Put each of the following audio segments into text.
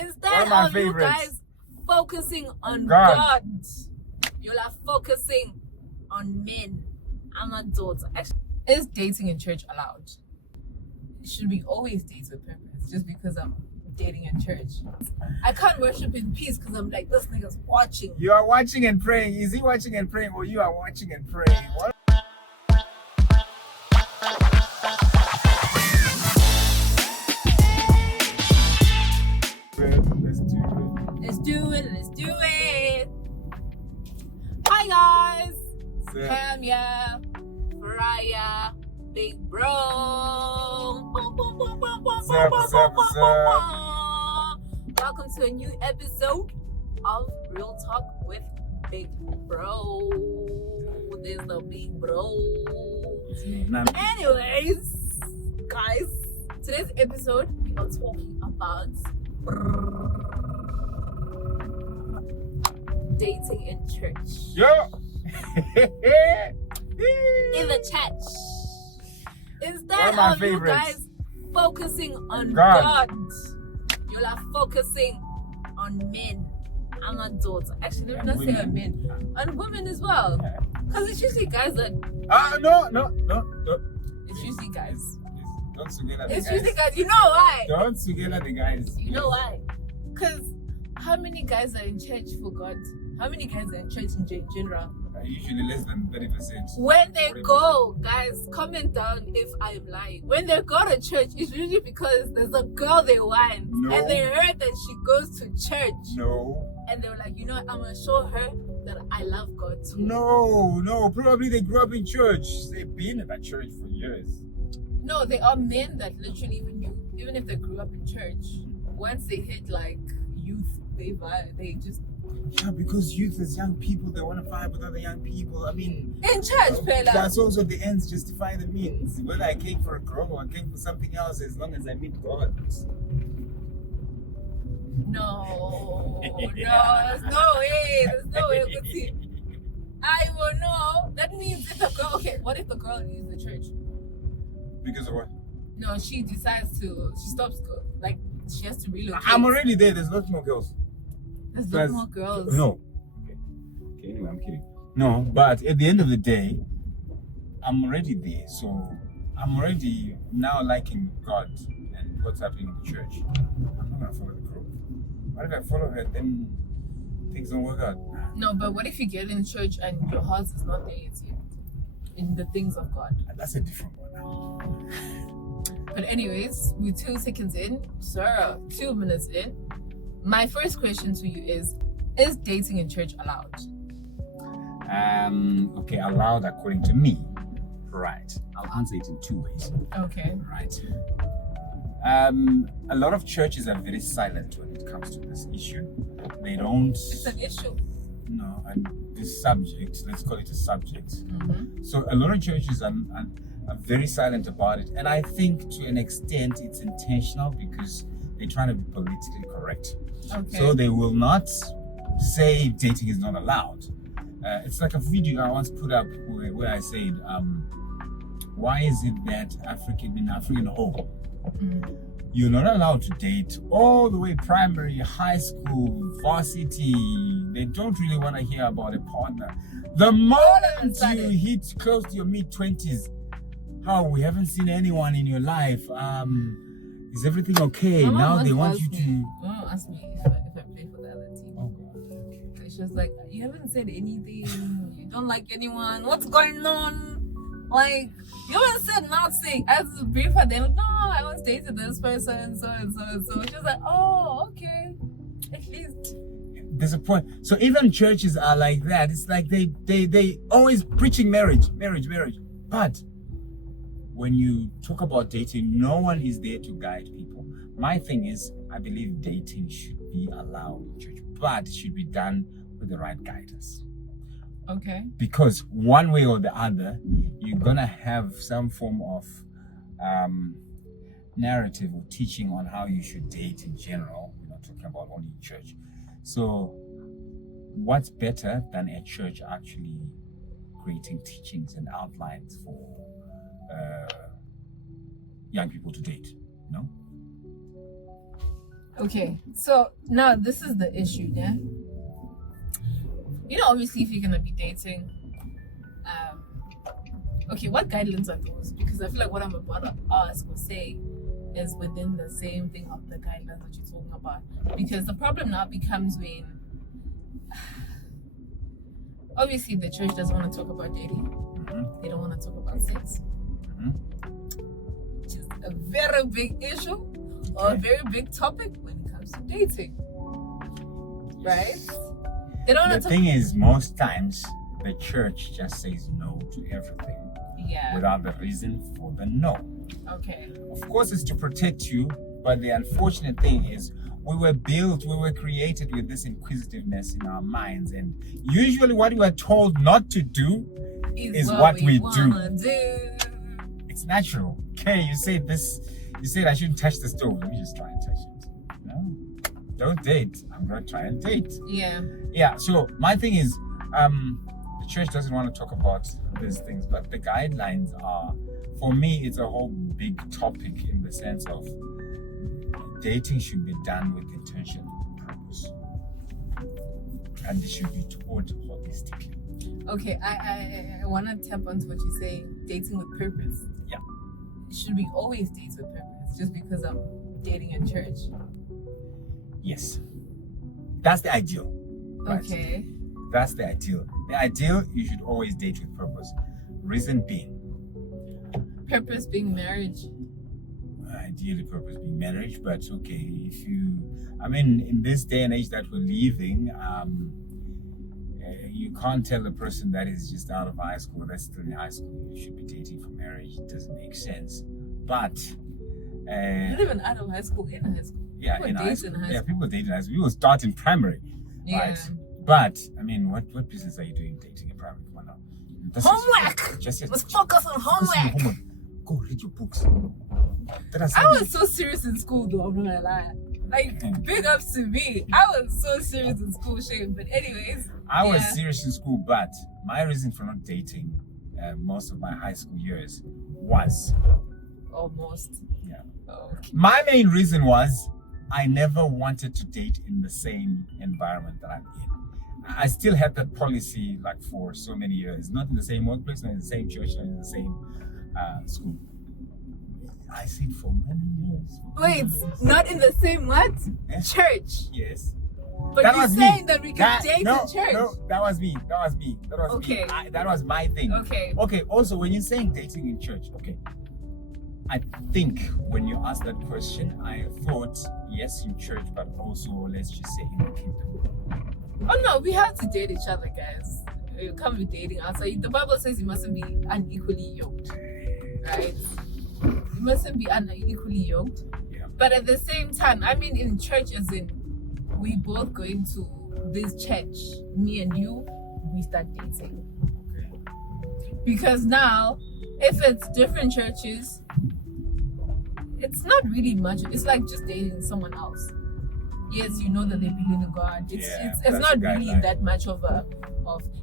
Instead of you guys focusing on God, you're like focusing on men and adults. Actually, is dating in church allowed? Should we always date with purpose just because I'm dating in church? I can't worship in peace because I'm like, this nigga's watching. You are watching and praying. Is he watching and praying, or you are watching and praying? What? Let's do it. Hi guys. Cam, yeah. Mariah, big bro. Welcome to a new episode of Real Talk with Big Bro. There's the big bro. Anyways, guys, today's episode we are talking about dating in church. Yo. In the chat. Instead of you guys focusing on God, you're like focusing on men and adults. Actually, let me not say on men, on women as well. Because it's usually guys that. No. It's usually guys. Don't forget the It's guys. usually guys. You know why? Don't forget the guys. You know why? Because how many guys are in church for God? How many guys are in church in general? Usually less than 30%. When they go, guys, comment down if I'm lying. When they go to church, it's usually because there's a girl they want. No. And they heard that she goes to church. No. And they were like, you know what, I'm going to show her that I love God too. No. Probably they grew up in church. They've been in that church for years. No, there are men that literally, even if they grew up in church, once they hit like youth, they just. Yeah, because youth is young people, they want to vibe with other young people. I mean, in church, fella. That's also the ends justify the means. Whether I came for a girl or I came for something else, as long as I meet God. No, there's no way. I will know. That means if the girl, what if the girl leaves the church? Because of what? No, she decides she stops, like, she has to relocate. I'm already there, there's lots more girls. There's no more girls. No. Okay, anyway, I'm kidding. No, but at the end of the day, I'm already there. So I'm already now liking God and what's happening in the church. I'm not going to follow the group. What if I follow her, then things don't work out? No, but what if you get in church and your heart is not there yet in the things of God? That's a different one. But anyways, we're 2 seconds in. Sir, 2 minutes in. My first question to you is dating in church allowed? Okay, allowed according to me. Right. I'll answer it in 2 ways. Okay. Right. A lot of churches are very silent when it comes to this issue. They don't... It's an issue. No, and this subject, let's call it a subject. Mm-hmm. So a lot of churches are very silent about it. And I think to an extent it's intentional because they're trying to be politically correct. Okay. So they will not say dating is not allowed. It's like a video I once put up where I said, why is it that in African home, you're not allowed to date all the way primary, high school, varsity. They don't really want to hear about a partner. The moment you hit close to your mid-20s, we haven't seen anyone in your life. Is everything okay? Now they want you to... Mama asked me if I play for the other team. Oh, God. Okay. She was like, you haven't said anything. You don't like anyone. What's going on? Like, you haven't said nothing. I was brief her then. No, I was dating this person, so and so and so. She was like, oh, okay. At least. There's a point. So even churches are like that. It's like they always preaching marriage. But when you talk about dating, no one is there to guide people. My thing is, I believe dating should be allowed in church, but it should be done with the right guidance. Okay. Because one way or the other, you're gonna have some form of narrative or teaching on how you should date in general. We're not talking about only church. So what's better than a church actually creating teachings and outlines for young people to date, no? Okay, so now this is the issue, yeah? You know, obviously, if you're gonna be dating, okay, what guidelines are those? Because I feel like what I'm about to ask or say is within the same thing of the guidelines that you're talking about. Because the problem now becomes when, obviously, the church doesn't want to talk about dating. They don't want to talk about sex. Which is a very big issue or a very big topic when it comes to dating. Right? They don't want to The thing is, most times, the church just says no to everything. Yeah. Without the reason for the no. Okay. Of course, it's to protect you, but the unfortunate thing is, we were created with this inquisitiveness in our minds, and usually what we are told not to do is what we do. It's natural. Okay, you said I shouldn't touch the stove. Let me just try and touch it. No, don't date. I'm gonna try and date. Yeah. So my thing is, the church doesn't want to talk about these things, but the guidelines are, for me, it's a whole big topic in the sense of dating should be done with intention and purpose, and it should be taught holistically. Okay, I want to tap onto what you say, dating with purpose. Yeah. Should we always date with purpose just because I'm dating in church? Yes. That's the ideal. Right? Okay. That's the ideal. The ideal, you should always date with purpose. Reason being. Purpose being marriage. Ideally, purpose being marriage, but okay, in this day and age that we're living, you can't tell a person that is just out of high school, that's still in high school, you should be dating for marriage. It doesn't make sense. But not even out of high school, in high school. Yeah, people in high date school. in high Yeah, school. people date in high school. People start in primary. Yeah. Right? But what business are you doing dating in primary? Come on now. Homework! Let's focus on homework. Go read your books. I was so serious in school though, I'm not gonna lie. Like, big ups to me. I was so serious in school, shame. But anyways. I was serious in school, but my reason for not dating most of my high school years was... Almost. Yeah. Oh, okay. My main reason was I never wanted to date in the same environment that I'm in. I still had that policy like for so many years. Not in the same workplace, not in the same church, not in the same school. I said for many years. Wait, not in the same what? Yes. Church. Yes. But you're saying that we can date in church. No, that was me. Okay. That was my thing. Okay. Okay, also when you're saying dating in church, okay. I think when you asked that question, I thought, yes, in church, but also, let's just say, in the kingdom. Oh no, we have to date each other, guys. You can't be dating outside. The Bible says you mustn't be unequally yoked, right? You mustn't be unequally yoked. Yeah. But at the same time, I mean, in church, as in, we both go into this church, me and you, we start dating. Okay. Because now, if it's different churches, it's not really much. It's like just dating someone else. Yes, you know that they believe in God. It's not really that much of.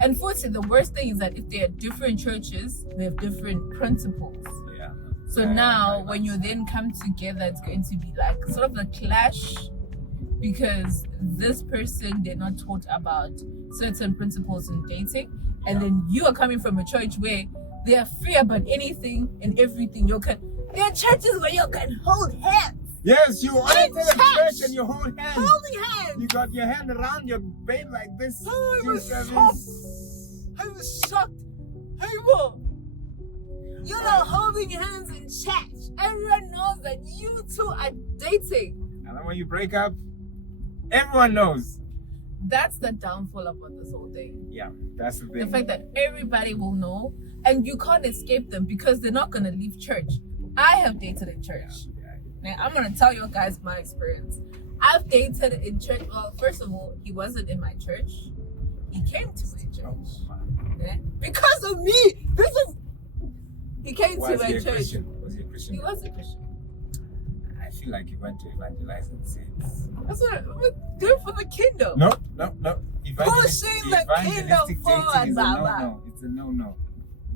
And fourthly, the worst thing is that if they are different churches, they have different principles. Yeah. So now, when you then come together, it's going to be like sort of a clash, because this person, they're not taught about certain principles in dating, and then you are coming from a church where they are free about anything and everything. There are churches where you can hold hands. Yes, you enter the church and you hold hands. Holding hands. You got your hand around your babe like this. Oh, I was shocked. Hey, bro. You're not holding hands in church. Everyone knows that you two are dating. And then when you break up, everyone knows. That's the downfall about this whole thing. Yeah, that's the thing. The fact that everybody will know, and you can't escape them because they're not going to leave church. I have dated in church. Now, I'm going to tell you guys my experience. I've dated in church. Well, first of all, he wasn't in my church. He came to my church. Because of me. He came to my church. Was he a Christian? He was a Christian. I feel like he went to evangelize and say, that's what we're doing for the kingdom. No. Pushing the kingdom forward, Baba. It's a no.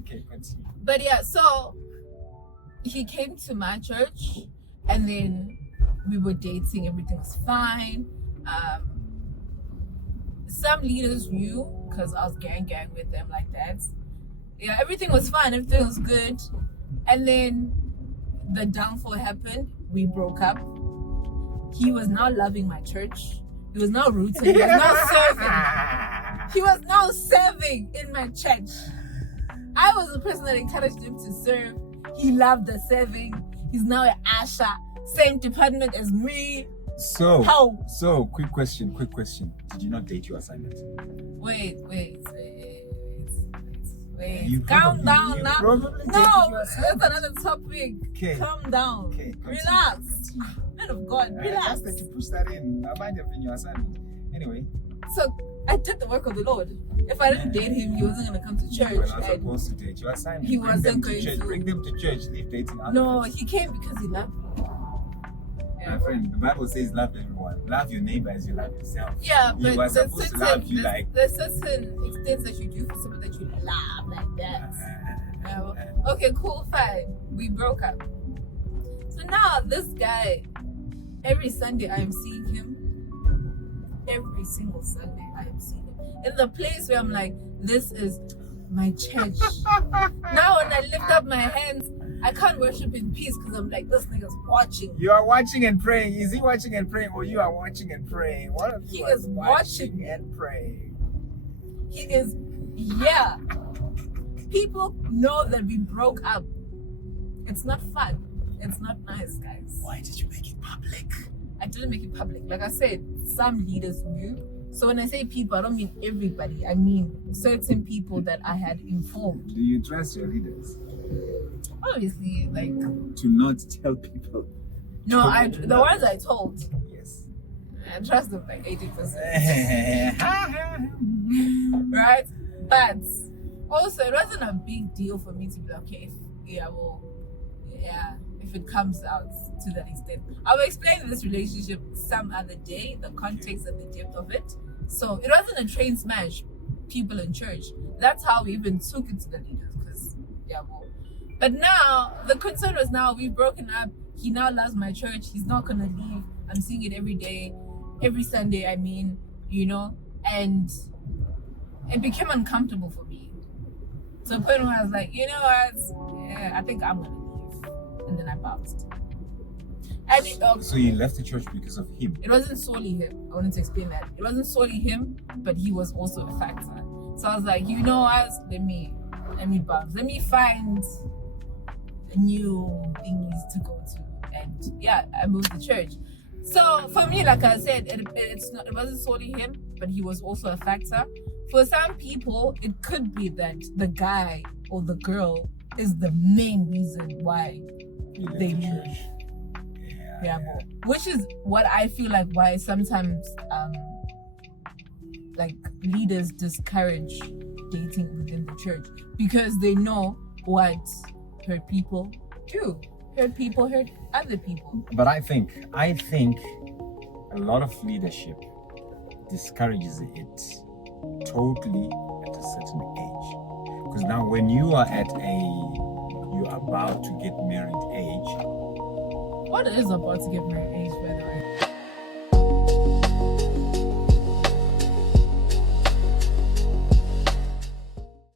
Okay, continue. But yeah, so he came to my church, and then we were dating, everything was fine. Some leaders knew because I was gang with them like that. Yeah, everything was fine, everything was good. And then the downfall happened. We broke up. He was now loving my church. He was now rooting. He was now serving. He was now serving in my church. I was the person that encouraged him to serve. He loved the serving. He's now an usher, same department as me. So, how? So, quick question. Did you not date your assignment? Wait. You Calm down now. probably No, dated your that's assignment. another topic. Okay. Calm down. Okay, Relax. Man of God, relax. Just that you push that in. I might have been your assignment. Anyway. So I did the work of the Lord. If I didn't date him, he wasn't gonna come to church. You were not supposed to date your assignment. He Bring wasn't them going church. to. Bring them to church. Leave dating out. No, he came because he loved me. My friend, the Bible says love everyone. Love your neighbor as you love yourself. Yeah, You but are supposed to love you like. there's certain extents that you do for someone that you love like that. Okay, cool, fine. We broke up. So now this guy, every Sunday I am seeing him. Every single Sunday I am seeing him. In the place where I'm like, this is my church. Now when I lift up my hands, I can't worship in peace because I'm like, this nigga's watching. You are watching and praying. Is he watching and praying, or you are watching and praying? One of you He is watching and praying. He is, yeah. People know that we broke up. It's not fun. It's not nice, guys. Why did you make it public? I didn't make it public. Like I said, some leaders knew. So when I say people, I don't mean everybody. I mean certain people that I had informed. Do you trust your leaders? Obviously, like, To not tell people. no, the ones I told, Yes. I trust them like 80%. Right? But also, it wasn't a big deal for me to be like, okay, if it comes out to that extent. I will explain this relationship some other day, the context and the depth of it. So it wasn't a train smash, people in church. That's how we even took it to the leaders, because but now the concern was, now we've broken up. He now loves my church. He's not gonna leave. I'm seeing it every day, every Sunday. I mean, and it became uncomfortable for me. To the point where I was like, you know what? Yeah, I think I'm gonna leave. And then I bounced. And So you left the church because of him? it wasn't solely him. I wanted to explain that. It wasn't solely him, but he was also a factor. So I was like, you know what? Let me bounce. Let me find new thingies to go to. And yeah, I moved to church. So for me, like I said, it wasn't solely him, but he was also a factor. For some people, it could be that the guy or the girl is the main reason why they moved. Yeah, which is what I feel like why sometimes like leaders discourage dating within the church, because they know what hurt people do. Hurt people hurt other people. But I think a lot of leadership discourages it totally at a certain age. Because now when you are at you're about to get married age. What is about to get married age, by